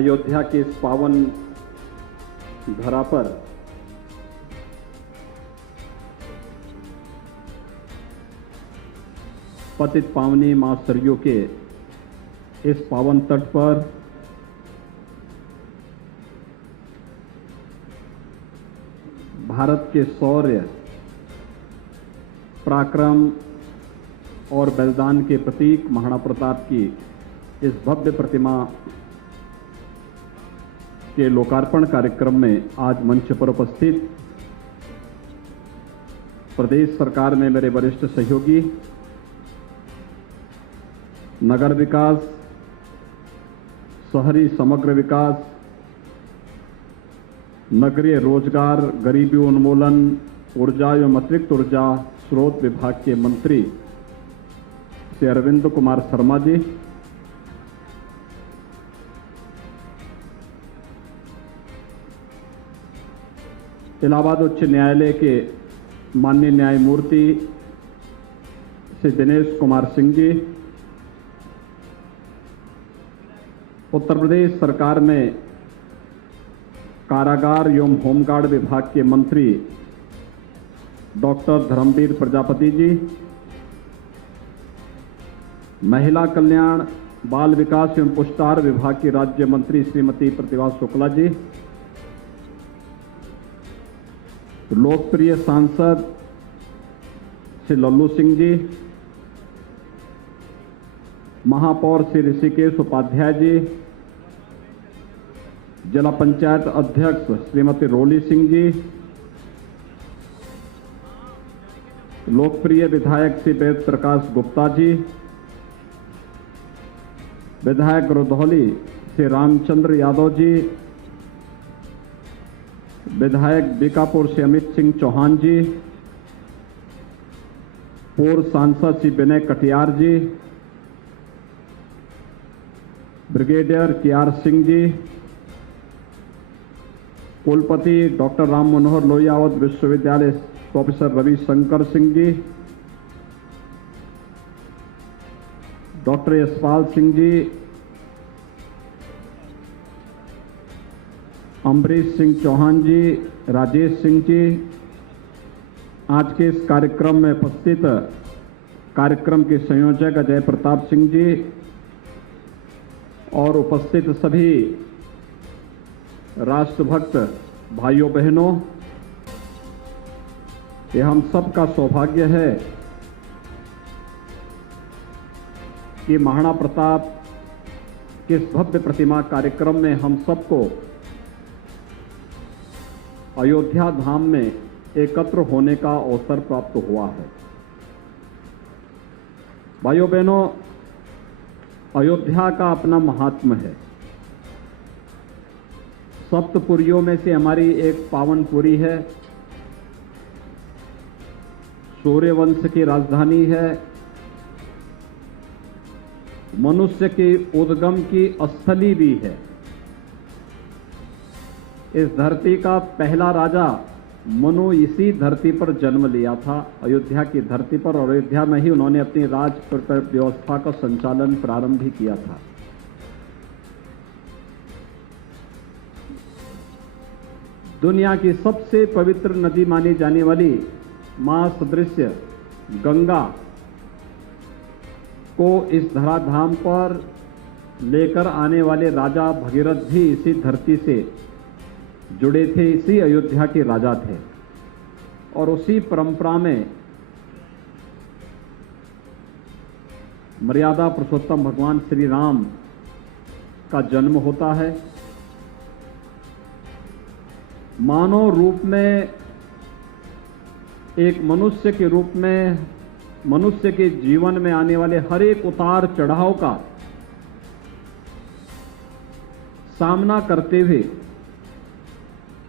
अयोध्या के इस पावन धरा पर पतित पावनी मां सरयू के इस पावन तट पर भारत के शौर्य, पराक्रम और बलिदान के प्रतीक महाराणा प्रताप की इस भव्य प्रतिमा के लोकार्पण कार्यक्रम में आज मंच पर उपस्थित प्रदेश सरकार में मेरे वरिष्ठ सहयोगी, नगर विकास, शहरी समग्र विकास, नगरीय रोजगार, गरीबी उन्मूलन, ऊर्जा एवं अतिरिक्त ऊर्जा स्रोत विभाग के मंत्री श्री अरविंद कुमार शर्मा जी, इलाहाबाद उच्च न्यायालय के माननीय न्यायमूर्ति श्री दिनेश कुमार सिंह जी, उत्तर प्रदेश सरकार में कारागार एवं होमगार्ड विभाग के मंत्री डॉक्टर धर्मवीर प्रजापति जी, महिला कल्याण, बाल विकास एवं पुष्टाहार विभाग की राज्य मंत्री श्रीमती प्रतिभा शुक्ला जी, लोकप्रिय सांसद श्री लल्लू सिंह जी, महापौर श्री ऋषिकेश उपाध्याय जी, जिला पंचायत अध्यक्ष श्रीमती रोली सिंह जी, लोकप्रिय विधायक श्री वेद प्रकाश गुप्ता जी, विधायक रुधौली श्री रामचंद्र यादव जी, विधायक बीकापुर से अमित सिंह चौहान जी, पूर्व सांसद श्री विनय कटियार जी, ब्रिगेडियर के.आर. सिंह जी, कुलपति डॉक्टर राम मनोहर लोहिया विश्वविद्यालय प्रोफेसर रविशंकर सिंह जी, डॉक्टर यशपाल सिंह जी, अम्बरीश सिंह चौहान जी, राजेश सिंह जी, आज के इस कार्यक्रम में उपस्थित कार्यक्रम के संयोजक अजय प्रताप सिंह जी और उपस्थित सभी राष्ट्रभक्त भाइयों बहनों, ये हम सब का सौभाग्य है कि महाराणा प्रताप के इस भव्य प्रतिमा कार्यक्रम में हम सबको अयोध्या धाम में एकत्र होने का अवसर प्राप्त हुआ है। भाइयों बहनों, अयोध्या का अपना महात्म्य है। सप्तपुरियों में से हमारी एक पावनपुरी है, सूर्यवंश की राजधानी है, मनुष्य के उद्गम की स्थली भी है। इस धरती का पहला राजा मनु इसी धरती पर जन्म लिया था, अयोध्या की धरती पर, और अयोध्या में ही उन्होंने अपनी राज व्यवस्था का संचालन प्रारंभ भी किया था। दुनिया की सबसे पवित्र नदी मानी जाने वाली मां सदृश गंगा को इस धराधाम पर लेकर आने वाले राजा भगीरथ भी इसी धरती से जुड़े थे, इसी अयोध्या के राजा थे। और उसी परंपरा में मर्यादा पुरुषोत्तम भगवान श्री राम का जन्म होता है। मानव रूप में, एक मनुष्य के रूप में, मनुष्य के जीवन में आने वाले हर एक उतार चढ़ाव का सामना करते हुए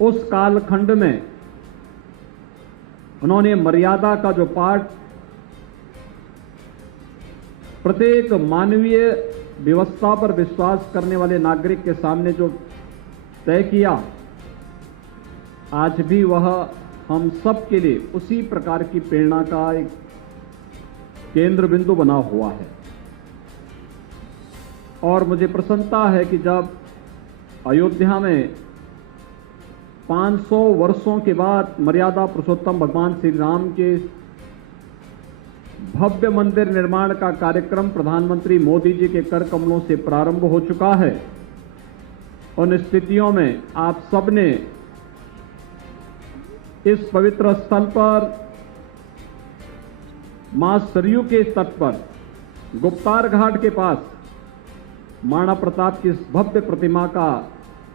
उस कालखंड में उन्होंने मर्यादा का जो पाठ प्रत्येक मानवीय व्यवस्था पर विश्वास करने वाले नागरिक के सामने जो तय किया, आज भी वह हम सब के लिए उसी प्रकार की प्रेरणा का एक केंद्र बिंदु बना हुआ है। और मुझे प्रसन्नता है कि जब अयोध्या में 500 वर्षों के बाद मर्यादा पुरुषोत्तम भगवान श्री राम के भव्य मंदिर निर्माण का कार्यक्रम प्रधानमंत्री मोदी जी के कर कमलों से प्रारंभ हो चुका है। उन स्थितियों में आप सबने इस पवित्र स्थल पर मां सरयू के तट पर गुप्तार घाट के पास महाराणा प्रताप की इस भव्य प्रतिमा का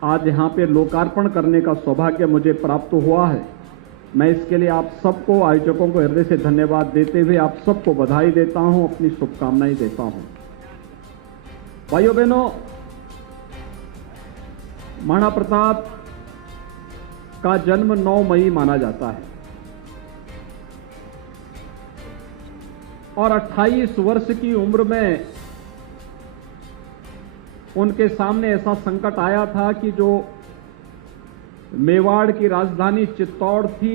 आज यहां पे लोकार्पण करने का सौभाग्य मुझे प्राप्त हुआ है। मैं इसके लिए आप सबको, आयोजकों को हृदय से धन्यवाद देते हुए आप सबको बधाई देता हूं, अपनी शुभकामनाएं देता हूं। भाइयों बहनों, महाराणा प्रताप का जन्म 9 मई माना जाता है और 28 वर्ष की उम्र में उनके सामने ऐसा संकट आया था कि जो मेवाड़ की राजधानी चित्तौड़ थी,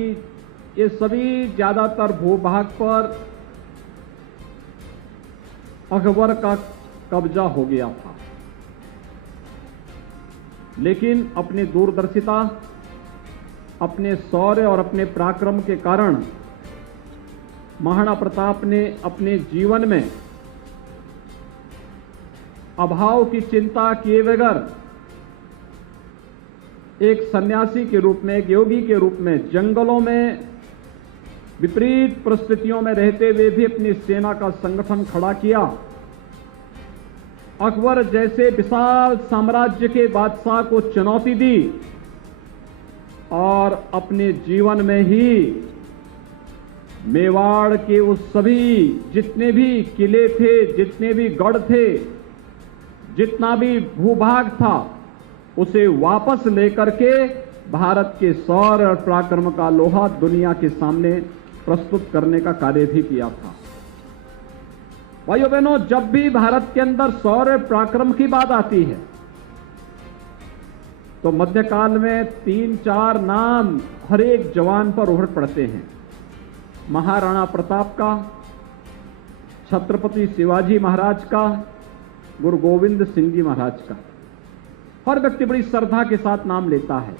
ये सभी ज्यादातर भूभाग पर अकबर का कब्जा हो गया था। लेकिन अपनी दूरदर्शिता, अपने शौर्य और अपने पराक्रम के कारण महाराणा प्रताप ने अपने जीवन में अभाव की चिंता किए बगैर एक सन्यासी के रूप में, एक योगी के रूप में जंगलों में विपरीत परिस्थितियों में रहते हुए भी अपनी सेना का संगठन खड़ा किया। अकबर जैसे विशाल साम्राज्य के बादशाह को चुनौती दी और अपने जीवन में ही मेवाड़ के उस सभी जितने भी किले थे, जितने भी गढ़ थे, जितना भी भूभाग था, उसे वापस लेकर के भारत के शौर्य और पराक्रम का लोहा दुनिया के सामने प्रस्तुत करने का कार्य भी किया था। भाइयों बहनों, जब भी भारत के अंदर शौर्य पराक्रम की बात आती है तो मध्यकाल में 3-4 नाम हर एक जवान पर उभर पड़ते हैं। महाराणा प्रताप का, छत्रपति शिवाजी महाराज का, गुरु गोविंद सिंह जी महाराज का। हर व्यक्ति बड़ी श्रद्धा के साथ नाम लेता है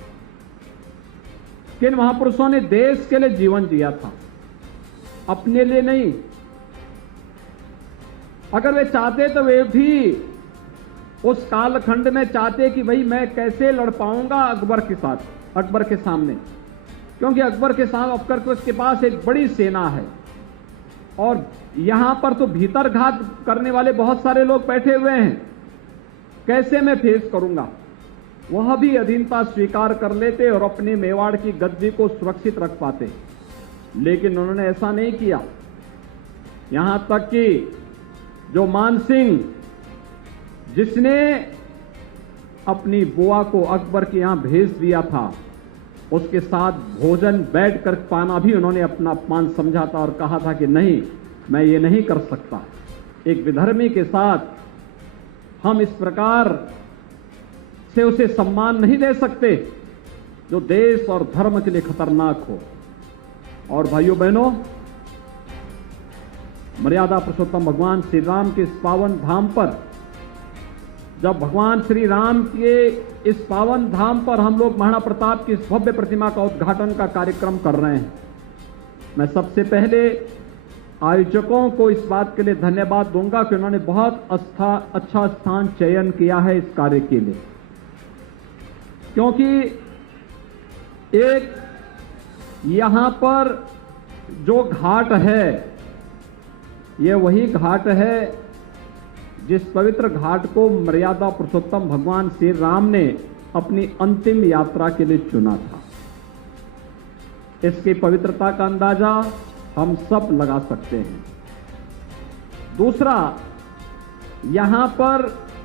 कि इन महापुरुषों ने देश के लिए जीवन जिया था, अपने लिए नहीं। अगर वे चाहते तो वे भी उस कालखंड में चाहते कि भाई मैं कैसे लड़ पाऊंगा अकबर के साथ, अकबर के सामने, क्योंकि अकबर के पास एक बड़ी सेना है और यहां पर तो भीतर घात करने वाले बहुत सारे लोग बैठे हुए हैं, कैसे मैं फेस करूंगा। वह भी अधीनता स्वीकार कर लेते और अपने मेवाड़ की गद्दी को सुरक्षित रख पाते, लेकिन उन्होंने ऐसा नहीं किया। यहां तक कि जो मानसिंह, जिसने अपनी बुआ को अकबर के यहां भेज दिया था, उसके साथ भोजन बैठ कर पाना भी उन्होंने अपना अपमान समझा था और कहा था कि नहीं, मैं ये नहीं कर सकता। एक विधर्मी के साथ हम इस प्रकार से उसे सम्मान नहीं दे सकते जो देश और धर्म के लिए खतरनाक हो। और भाइयों बहनों, मर्यादा पुरुषोत्तम भगवान श्री राम के इस पावन धाम पर, जब भगवान श्री राम के इस पावन धाम पर हम लोग महाराणा प्रताप की इस भव्य प्रतिमा का उद्घाटन का कार्यक्रम कर रहे हैं, मैं सबसे पहले आयोजकों को इस बात के लिए धन्यवाद दूंगा कि उन्होंने बहुत अच्छा स्थान चयन किया है इस कार्य के लिए। क्योंकि एक यहां पर जो घाट है, ये वही घाट है जिस पवित्र घाट को मर्यादा पुरुषोत्तम भगवान श्री राम ने अपनी अंतिम यात्रा के लिए चुना था। इसकी पवित्रता का अंदाजा हम सब लगा सकते हैं। दूसरा, यहां पर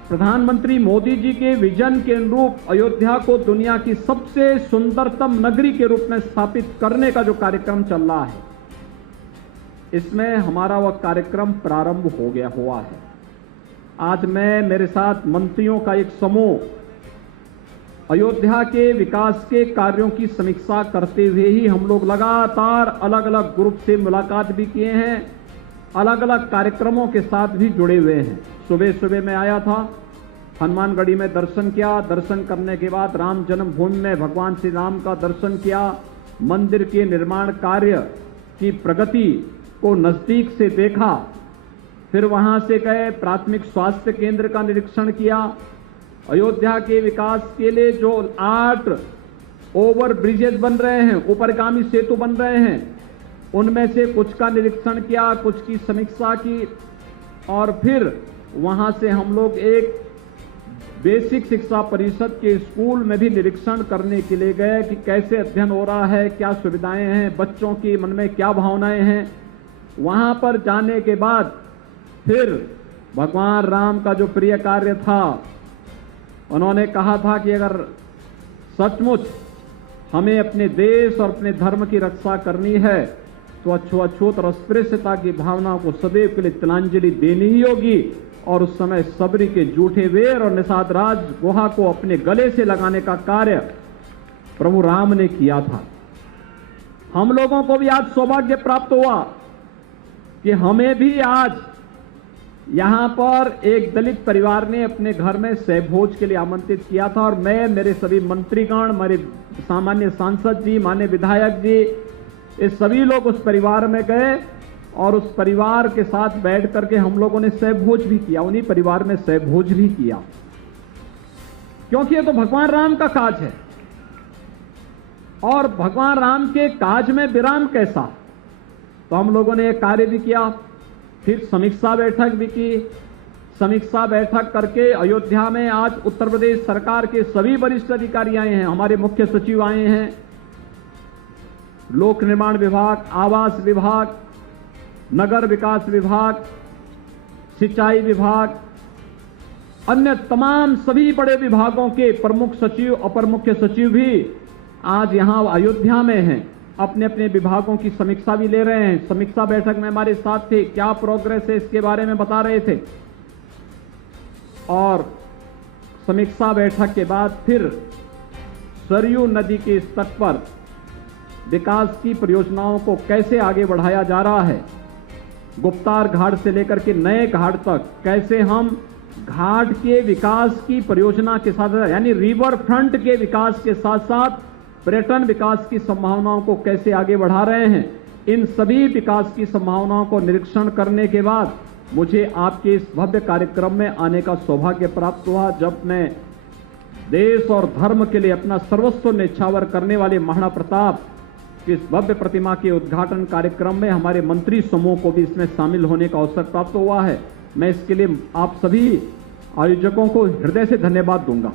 प्रधानमंत्री मोदी जी के विजन के अनुरूप अयोध्या को दुनिया की सबसे सुंदरतम नगरी के रूप में स्थापित करने का जो कार्यक्रम चल रहा है, इसमें हमारा वह कार्यक्रम प्रारंभ हो गया हुआ है। आज मैं, मेरे साथ मंत्रियों का एक समूह अयोध्या के विकास के कार्यों की समीक्षा करते हुए ही हम लोग लगातार अलग अलग ग्रुप से मुलाकात भी किए हैं, अलग अलग कार्यक्रमों के साथ भी जुड़े हुए हैं। सुबह सुबह मैं आया था हनुमानगढ़ी में दर्शन किया। दर्शन करने के बाद राम जन्मभूमि में भगवान श्री राम का दर्शन किया। मंदिर के निर्माण कार्य की प्रगति को नजदीक से देखा। फिर वहां से गए, प्राथमिक स्वास्थ्य केंद्र का निरीक्षण किया। अयोध्या के विकास के लिए जो 8 ओवर ब्रिजेज बन रहे हैं, ऊपरगामी सेतु बन रहे हैं, उनमें से कुछ का निरीक्षण किया, कुछ की समीक्षा की और फिर वहां से हम लोग एक बेसिक शिक्षा परिषद के स्कूल में भी निरीक्षण करने के लिए गए कि कैसे अध्ययन हो रहा है, क्या सुविधाएं हैं, बच्चों की मन में क्या भावनाएं हैं। वहां पर जाने के बाद फिर भगवान राम का जो प्रिय कार्य था, उन्होंने कहा था कि अगर सचमुच हमें अपने देश और अपने धर्म की रक्षा करनी है तो अछूत और अस्पृश्यता की भावना को सदैव के लिए तिलांजलि देनी ही होगी। और उस समय सबरी के जूठे वेर और निषाद राज गुहा को अपने गले से लगाने का कार्य प्रभु राम ने किया था। हम लोगों को भी आज सौभाग्य प्राप्त हुआ कि हमें भी आज यहां पर एक दलित परिवार ने अपने घर में सहभोज के लिए आमंत्रित किया था और मैं, मेरे सभी मंत्रीगण, मेरे सामान्य सांसद जी, माननीय विधायक जी, ये सभी लोग उस परिवार में गए और उस परिवार के साथ बैठ करके हम लोगों ने सहभोज भी किया, उन्हीं परिवार में सहभोज भी किया, क्योंकि ये तो भगवान राम का काज है। और भगवान राम के काज में विराम कैसा, तो हम लोगों ने एक कार्य भी किया। फिर समीक्षा बैठक भी की। समीक्षा बैठक करके अयोध्या में आज उत्तर प्रदेश सरकार के सभी वरिष्ठ अधिकारी आए हैं, हमारे मुख्य सचिव आए हैं, लोक निर्माण विभाग, आवास विभाग, नगर विकास विभाग, सिंचाई विभाग, अन्य तमाम सभी बड़े विभागों के प्रमुख सचिव, अपर मुख्य सचिव भी आज यहां अयोध्या में हैं, अपने अपने विभागों की समीक्षा भी ले रहे हैं। समीक्षा बैठक में हमारे साथ थे, क्या प्रोग्रेस है इसके बारे में बता रहे थे। और समीक्षा बैठक के बाद फिर सरयू नदी के इस तट पर विकास की परियोजनाओं को कैसे आगे बढ़ाया जा रहा है, गुप्तार घाट से लेकर के नए घाट तक कैसे हम घाट के विकास की परियोजना के साथ, यानी रिवर फ्रंट के विकास के साथ साथ पर्यटन विकास की संभावनाओं को कैसे आगे बढ़ा रहे हैं। इन सभी विकास की संभावनाओं को निरीक्षण करने के बाद मुझे आपके इस भव्य कार्यक्रम में आने का सौभाग्य प्राप्त हुआ, जब मैं देश और धर्म के लिए अपना सर्वस्व न्यौछावर करने वाले महाराणा प्रताप की इस भव्य प्रतिमा के उद्घाटन कार्यक्रम में हमारे मंत्री समूह को भी इसमें शामिल होने का अवसर प्राप्त हुआ है। मैं इसके लिए आप सभी आयोजकों को हृदय से धन्यवाद दूंगा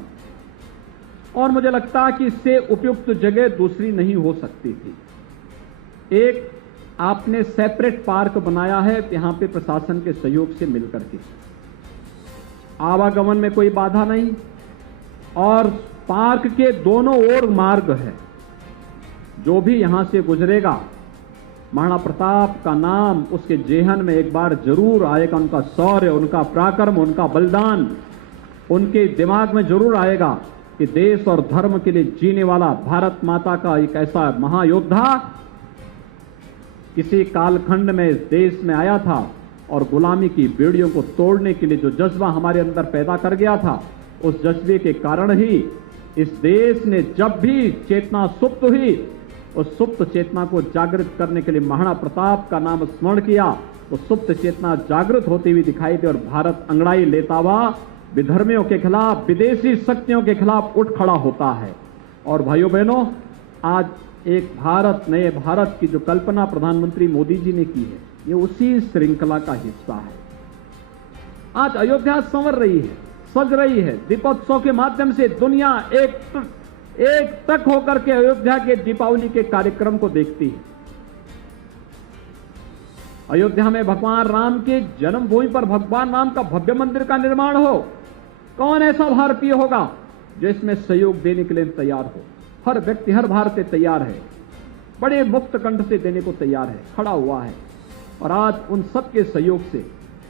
और मुझे लगता है कि इससे उपयुक्त जगह दूसरी नहीं हो सकती थी। एक आपने सेपरेट पार्क बनाया है, यहां पे प्रशासन के सहयोग से मिलकर के, आवागमन में कोई बाधा नहीं और पार्क के दोनों ओर मार्ग है। जो भी यहां से गुजरेगा महाराणा प्रताप का नाम उसके जेहन में एक बार जरूर आएगा, उनका शौर्य, उनका पराक्रम, उनका बलिदान उनके दिमाग में जरूर आएगा कि देश और धर्म के लिए जीने वाला भारत माता का एक ऐसा महायोद्धा किसी कालखंड में इस देश में आया था और गुलामी की बेड़ियों को तोड़ने के लिए जो जज्बा हमारे अंदर पैदा कर गया था, उस जज्बे के कारण ही इस देश ने जब भी चेतना सुप्त हुई, उस सुप्त चेतना को जागृत करने के लिए महाराणा प्रताप का नाम स्मरण किया, तो सुप्त चेतना जागृत होती हुई दिखाई दी और भारत अंगड़ाई लेता हुआ विधर्मियों के खिलाफ, विदेशी शक्तियों के खिलाफ उठ खड़ा होता है। और भाइयों बहनों, आज एक भारत, नए भारत की जो कल्पना प्रधानमंत्री मोदी जी ने की है, ये उसी श्रृंखला का हिस्सा है। आज अयोध्या संवर रही है, सज रही है। दीपोत्सव के माध्यम से दुनिया एक तक होकर के अयोध्या के दीपावली के कार्यक्रम को देखती है। अयोध्या में भगवान राम के जन्मभूमि पर भगवान राम का भव्य मंदिर का निर्माण हो, कौन ऐसा भारतीय होगा जो इसमें सहयोग देने के लिए तैयार हो। हर व्यक्ति, हर भारतीय तैयार है, बड़े मुक्त कंठ से देने को तैयार है, खड़ा हुआ है। और आज उन सबके सहयोग से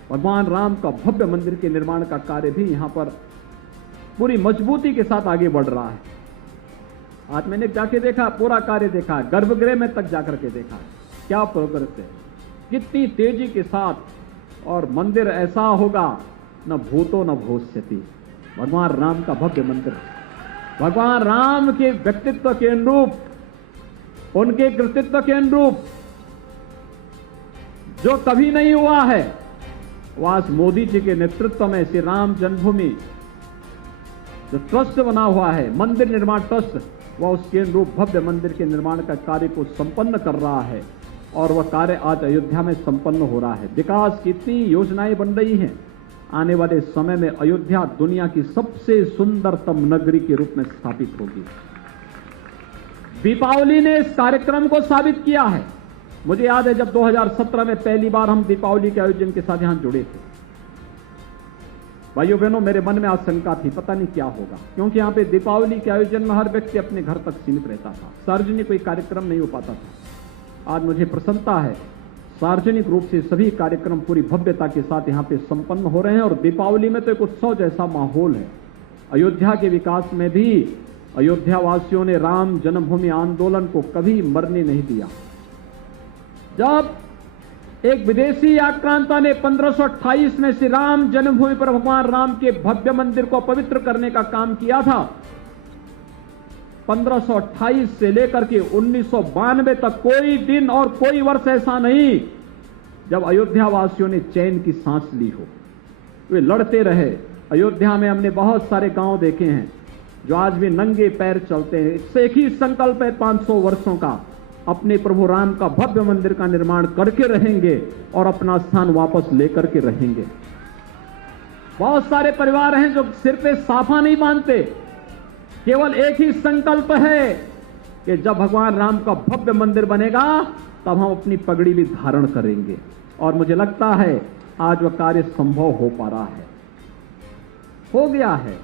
भगवान राम का भव्य मंदिर के निर्माण का कार्य भी यहां पर पूरी मजबूती के साथ आगे बढ़ रहा है। आज मैंने जाके देखा, पूरा कार्य देखा, गर्भगृह में तक जाकर के देखा, क्या प्रोग्रेस है, कितनी तेजी के साथ। और मंदिर ऐसा होगा न भूतो न भविष्यति, भगवान राम का भव्य मंदिर। भगवान राम के व्यक्तित्व के अनुरूप, उनके कृतित्व के अनुरूप जो कभी नहीं हुआ है, वो आज मोदी जी के नेतृत्व में श्री राम जन्मभूमि जो ट्रस्ट बना हुआ है, मंदिर निर्माण ट्रस्ट, वह उसके अनुरूप भव्य मंदिर के निर्माण का कार्य को संपन्न कर रहा है और वह कार्य आज अयोध्या में संपन्न हो रहा है। विकास की इतनी योजनाएं बन रही हैं, आने वाले समय में अयोध्या दुनिया की सबसे सुंदरतम नगरी के रूप में स्थापित होगी। दीपावली ने इस कार्यक्रम को साबित किया है। मुझे याद है जब 2017 में पहली बार हम दीपावली के आयोजन के साथ यहां जुड़े थे, भाइयों बहनों, मेरे मन में आशंका थी पता नहीं क्या होगा, क्योंकि यहां पे दीपावली के आयोजन में हर व्यक्ति अपने घर तक सीमित रहता था, सार्वजनिक कोई कार्यक्रम नहीं हो पाता था। आज मुझे प्रसन्नता है, सार्वजनिक रूप से सभी कार्यक्रम पूरी भव्यता के साथ यहां पे संपन्न हो रहे हैं और दीपावली में तो एक उत्सव जैसा माहौल है। अयोध्या के विकास में भी अयोध्या वासियों ने राम जन्मभूमि आंदोलन को कभी मरने नहीं दिया। जब एक विदेशी आक्रांता ने 1528 में श्री राम जन्मभूमि पर भगवान राम के भव्य मंदिर को पवित्र करने का काम किया था, 1528 से लेकर के 1992 तक कोई दिन और कोई वर्ष ऐसा नहीं जब अयोध्या वासियों ने चैन की सांस ली हो। वे लड़ते रहे। अयोध्या में हमने बहुत सारे गांव देखे हैं जो आज भी नंगे पैर चलते हैं। इससे एक ही संकल्प है 500 वर्षों का, अपने प्रभु राम का भव्य मंदिर का निर्माण करके रहेंगे और अपना स्थान वापस लेकर के रहेंगे। बहुत सारे परिवार हैं जो सिर पे साफा नहीं बांधते, केवल एक ही संकल्प है कि जब भगवान राम का भव्य मंदिर बनेगा तब हम अपनी पगड़ी भी धारण करेंगे। और मुझे लगता है आज वह कार्य संभव हो पा रहा है, हो गया है।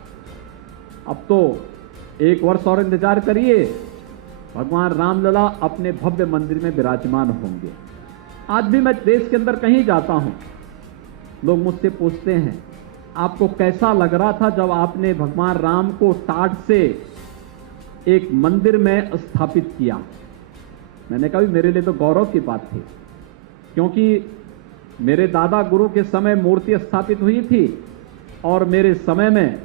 अब तो एक वर्ष और इंतजार करिए, भगवान रामलला अपने भव्य मंदिर में विराजमान होंगे। आज भी मैं देश के अंदर कहीं जाता हूं, लोग मुझसे पूछते हैं आपको कैसा लग रहा था जब आपने भगवान राम को टाट से एक मंदिर में स्थापित किया। मैंने कहा मेरे लिए तो गौरव की बात थी, क्योंकि मेरे दादा गुरु के समय मूर्ति स्थापित हुई थी और मेरे समय में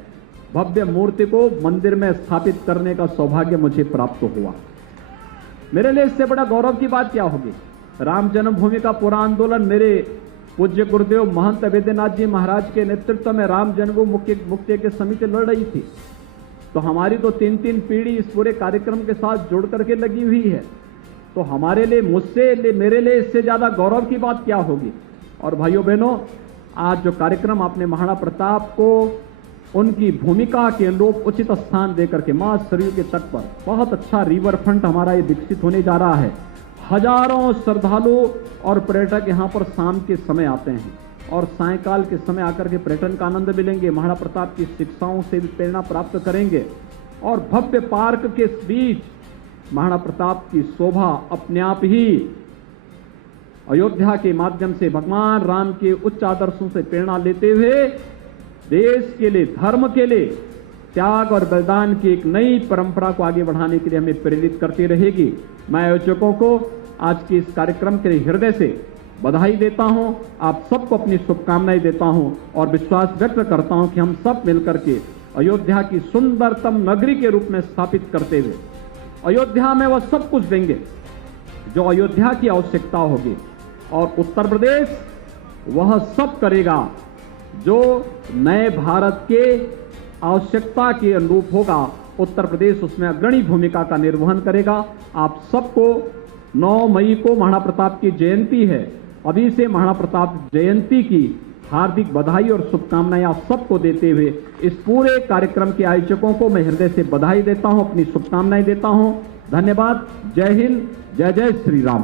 भव्य मूर्ति को मंदिर में स्थापित करने का सौभाग्य मुझे प्राप्त हुआ। मेरे लिए इससे बड़ा गौरव की बात क्या होगी। राम जन्मभूमि का पूरा आंदोलन मेरे पूज्य गुरुदेव महंत वैद्यनाथ जी महाराज के नेतृत्व में राम जन्मभूमि मुक्ति के समिति लड़ रही थी, तो हमारी तो 3-3 पीढ़ी इस पूरे कार्यक्रम के साथ जुड़ करके लगी हुई है। तो हमारे लिए, मुझसे, मेरे लिए इससे ज्यादा गौरव की बात क्या होगी। और भाइयों बहनों, आज जो कार्यक्रम आपने महाराणा प्रताप को उनकी भूमिका के अनुरूप उचित स्थान देकर के मां सरयू के तट पर बहुत अच्छा रिवर फ्रंट हमारा ये विकसित होने जा रहा है। हजारों श्रद्धालु और पर्यटक यहाँ पर शाम के समय आते हैं और सायंकाल के समय आकर के पर्यटन का आनंद मिलेंगे, महाराणा प्रताप की शिक्षाओं से भी प्रेरणा प्राप्त करेंगे और भव्य पार्क के बीच महाराणा प्रताप की शोभा अपने आप ही अयोध्या के माध्यम से भगवान राम के उच्च आदर्शों से प्रेरणा लेते हुए देश के लिए, धर्म के लिए त्याग और बलिदान की एक नई परंपरा को आगे बढ़ाने के लिए हमें प्रेरित करती रहेगी। मैं आयोजकों को आज के इस कार्यक्रम के लिए हृदय से बधाई देता हूं, आप सबको अपनी शुभकामनाएं देता हूं और विश्वास व्यक्त करता हूं कि हम सब मिलकर के अयोध्या की सुंदरतम नगरी के रूप में स्थापित करते हुए अयोध्या में वह सब कुछ देंगे जो अयोध्या की आवश्यकता होगी और उत्तर प्रदेश वह सब करेगा जो नए भारत के आवश्यकता के अनुरूप होगा। उत्तर प्रदेश उसमें अग्रणी भूमिका का निर्वहन करेगा। आप सबको 9 मई को महाराणा प्रताप की जयंती है, अभी से महाराणा प्रताप जयंती की हार्दिक बधाई और शुभकामनाएं आप सबको देते हुए इस पूरे कार्यक्रम के आयोजकों को मैं हृदय से बधाई देता हूं, अपनी शुभकामनाएं देता हूं। धन्यवाद। जय हिंद, जय जय श्री राम।